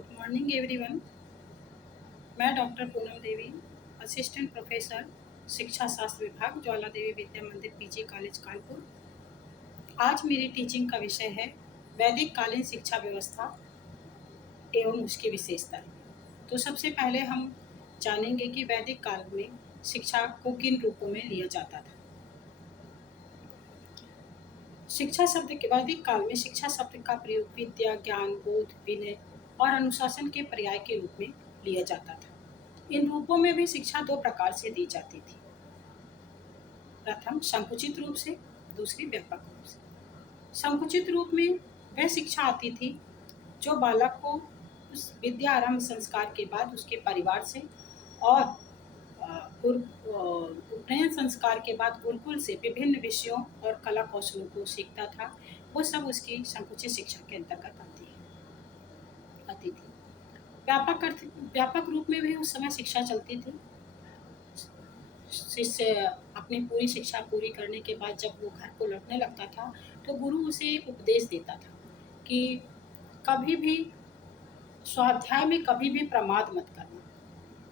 Good morning everyone. मैं doctor Poonam Devi, assistant professor, शिक्षा शास्त्र विभाग, ज्वाला देवी विद्या मंदिर, पीजी कॉलेज, कानपुर। आज मेरी टीचिंग का विषय है वैदिक कालीन शिक्षा व्यवस्था एवं उसकी विशेषताएं। तो सबसे पहले हम जानेंगे कि वैदिक काल में शिक्षा को किन रूपों में लिया जाता था। शिक्षा शब्द के वैदिक काल में शिक्षा शब्द का प्रयोग विद्या, ज्ञान, बोध, विनय और अनुशासन के पर्याय के रूप में लिया जाता था। इन रूपों में भी शिक्षा दो प्रकार से दी जाती थी। प्रथम संकुचित रूप से, दूसरी व्यापक रूप से। संकुचित रूप में वह शिक्षा आती थी जो बालक को उस विद्या आरंभ संस्कार के बाद उसके परिवार से और उपनयन संस्कार के बाद गुरुकुल से विभिन्न विषयों और कला कौशलों को सीखता था। वो सब उसकी संकुचित शिक्षा के अंतर्गत आती थी। व्यापक रूप में भी उस समय शिक्षा चलती थी। शिष्य अपनी पूरी शिक्षा पूरी करने के बाद जब वो घर को लौटने लगता था तो गुरु उसे एक उपदेश देता था कि कभी भी स्वाध्याय में कभी भी प्रमाद मत करना।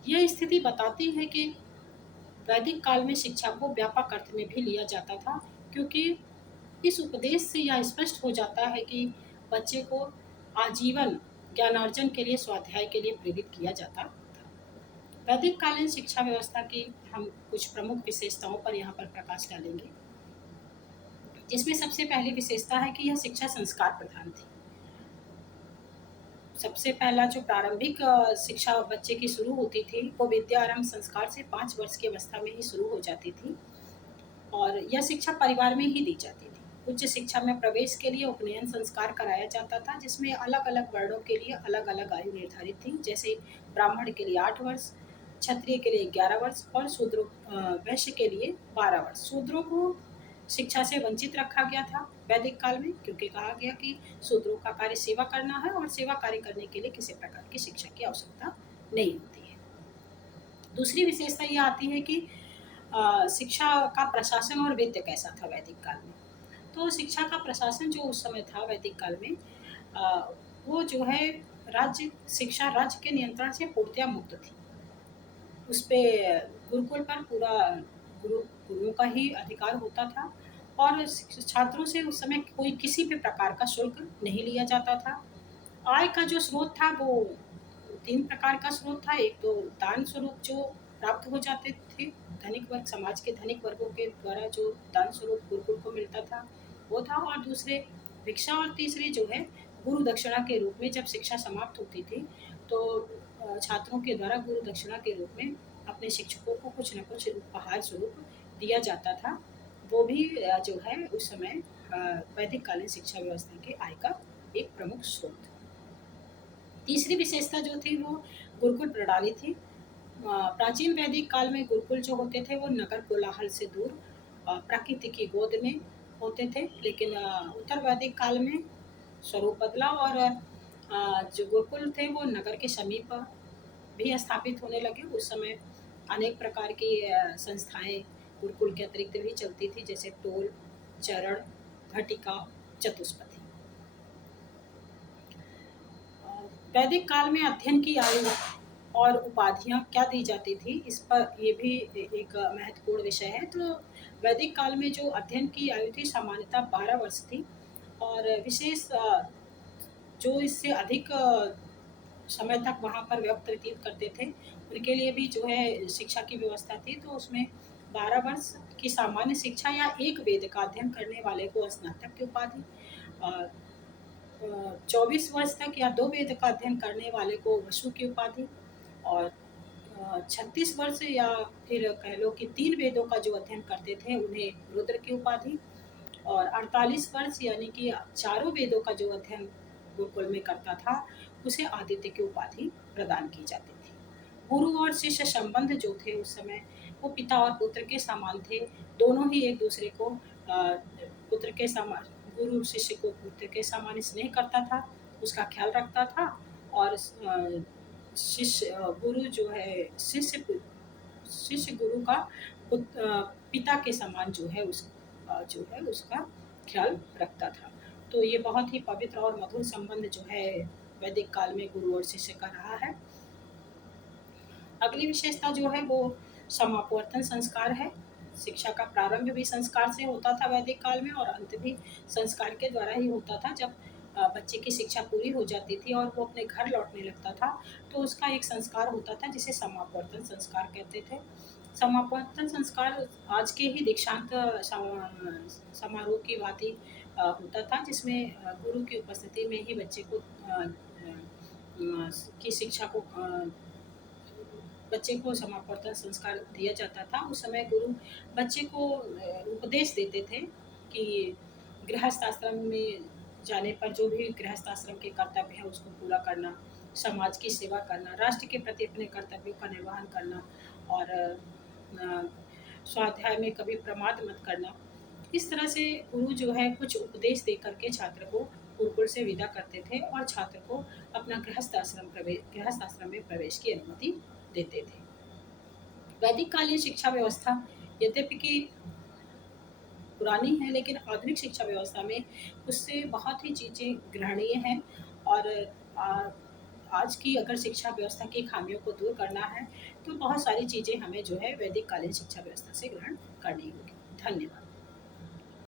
यह स्थिति बताती है कि वैदिक काल में शिक्षा को व्यापक अर्थ में भी लिया जाता था, क्योंकि इस उपदेश से यह स्पष्ट हो जाता है कि बच्चे को आजीवन ज्ञानार्जन के लिए, स्वाध्याय के लिए प्रेरित किया जाता था। वैदिक कालीन शिक्षा व्यवस्था की हम कुछ प्रमुख विशेषताओं पर यहाँ पर प्रकाश डालेंगे, जिसमें सबसे पहली विशेषता है कि यह शिक्षा संस्कार प्रधान थी। सबसे पहला जो प्रारंभिक शिक्षा बच्चे की शुरू होती थी वो विद्या आरंभ संस्कार से 5 वर्ष की अवस्था में ही शुरू हो जाती थी और यह शिक्षा परिवार में ही दी जाती थी। उच्च शिक्षा में प्रवेश के लिए उपनयन संस्कार कराया जाता था, जिसमें अलग अलग वर्णों के लिए अलग अलग आयु निर्धारित थी। जैसे ब्राह्मण के लिए 8 वर्ष, क्षत्रिय के लिए 11 वर्ष और शूद्रों वैश्य के लिए 12 वर्ष। शूद्रों को शिक्षा से वंचित रखा गया था वैदिक काल में, क्योंकि कहा गया कि शूद्रों का कार्य सेवा करना है और सेवा कार्य करने के लिए किसी प्रकार की शिक्षा की आवश्यकता नहीं होती है। दूसरी विशेषता यह आती है कि शिक्षा का प्रशासन और वित्त कैसा था वैदिक काल में। तो शिक्षा का प्रशासन जो उस समय था वैदिक काल में, वो जो है शिक्षा राज्य के नियंत्रण से पूर्णतया मुक्त थी। उस पे गुरुकुल पर पूरा गुरुओं का ही अधिकार होता था और छात्रों से उस समय कोई किसी भी प्रकार का शुल्क नहीं लिया जाता था। आय का जो स्रोत था वो 3 प्रकार का स्रोत था। एक तो दान स्वरूप जो प्राप्त हो जाते थे, धनिक वर्ग, समाज के धनिक वर्गों के द्वारा जो दान स्वरूप गुरुकुल को मिलता था वो था, और दूसरे भिक्षा, और तीसरी जो है गुरु दक्षिणा के रूप में जब शिक्षा समाप्त होती थी तो छात्रों के द्वारा गुरु दक्षिणा के रूप में अपने शिक्षकों को कुछ न कुछ उपहार स्वरूप दिया जाता था। वो भी जो है उस समय वैदिक कालीन शिक्षा व्यवस्था के आय का एक प्रमुख स्रोत। तीसरी विशेषता जो थी वो गुरुकुल प्रणाली थी। प्राचीन वैदिक काल में गुरुकुल जो होते थे वो नगर कोलाहल से दूर प्रकृति की गोद में होते थे, लेकिन उत्तर वैदिक काल में स्वरूप बदला और जो गुरुकुल थे वो नगर के समीप भी स्थापित होने लगे। उस समय अनेक प्रकार की संस्थाएं गुरुकुल के अतिरिक्त भी चलती थी, जैसे टोल, चरण, घटिका, चतुष्पथी। वैदिक काल में अध्ययन की आयु और उपाधियां क्या दी जाती थी, इस पर ये भी एक महत्वपूर्ण विषय है। तो वैदिक काल में जो अध्ययन की आयु थी सामान्यतः 12 वर्ष थी, और विशेष जो इससे अधिक समय तक वहाँ पर व्यतीत करते थे उनके लिए भी जो है शिक्षा की व्यवस्था थी। तो उसमें 12 वर्ष की सामान्य शिक्षा या एक वेद का अध्ययन करने वाले को स्नातक की उपाधि, 24 वर्ष तक या 2 वेद का अध्ययन करने वाले को वसु की उपाधि, और 36 वर्ष या फिर कह लो कि 3 वेदों का जो अध्ययन करते थे उन्हें रुद्र की उपाधि, और 48 वर्ष यानी कि 4 वेदों का जो अध्ययन गुरुकुल में करता था उसे आदित्य की उपाधि प्रदान की जाती थी। गुरु और शिष्य संबंध जो थे उस समय वो पिता और पुत्र के समान थे। दोनों ही एक दूसरे को पुत्र के समान, गुरु शिष्य को पुत्र के समान स्नेह करता था, उसका ख्याल रखता था, और गुरु जो है शिष्य गुरु का पिता के समान जो है उसका ख्याल रखता था। तो ये बहुत ही पवित्र और मधुर संबंध जो है वैदिक काल में गुरु और शिष्य का रहा है। अगली विशेषता जो है वो समापवर्तन संस्कार है। शिक्षा का प्रारंभ भी संस्कार से होता था वैदिक काल में, और अंत भी संस्कार के द्वारा ही होता था। जब बच्चे की शिक्षा पूरी हो जाती थी और वो अपने घर लौटने लगता था, तो उसका एक संस्कार होता था जिसे समापवर्तन संस्कार कहते थे। समापवर्तन संस्कार आज के ही दीक्षांत समारोह की भांति होता था, जिसमें गुरु की उपस्थिति में ही बच्चे को की शिक्षा को बच्चे को समापवर्तन संस्कार दिया जाता था। उस समय गुरु बच्चे को उपदेश देते थे कि गृहस्थ आश्रम में जाने पर जो भी गृहस्थ आश्रम के कर्तव्य हैं उसको पूरा करना, समाज की सेवा करना, राष्ट्र के प्रति अपने कर्तव्यों का निर्वहन करना, और स्वाध्याय में कभी प्रमाद मत करना। इस तरह से गुरु जो है कुछ उपदेश दे करके छात्र को गुरुकुल से विदा करते थे और छात्र को अपना गृहस्थ आश्रम में प्रवेश की अनुमति देते थे। वैदिक कालीन शिक्षा व्यवस्था यद्यपि कि पुरानी है, लेकिन आधुनिक शिक्षा व्यवस्था में उससे बहुत ही चीज़ें ग्रहणीय हैं। और आज की अगर शिक्षा व्यवस्था की खामियों को दूर करना है तो बहुत सारी चीज़ें हमें जो है वैदिक कालीन शिक्षा व्यवस्था से ग्रहण करनी होगी। धन्यवाद।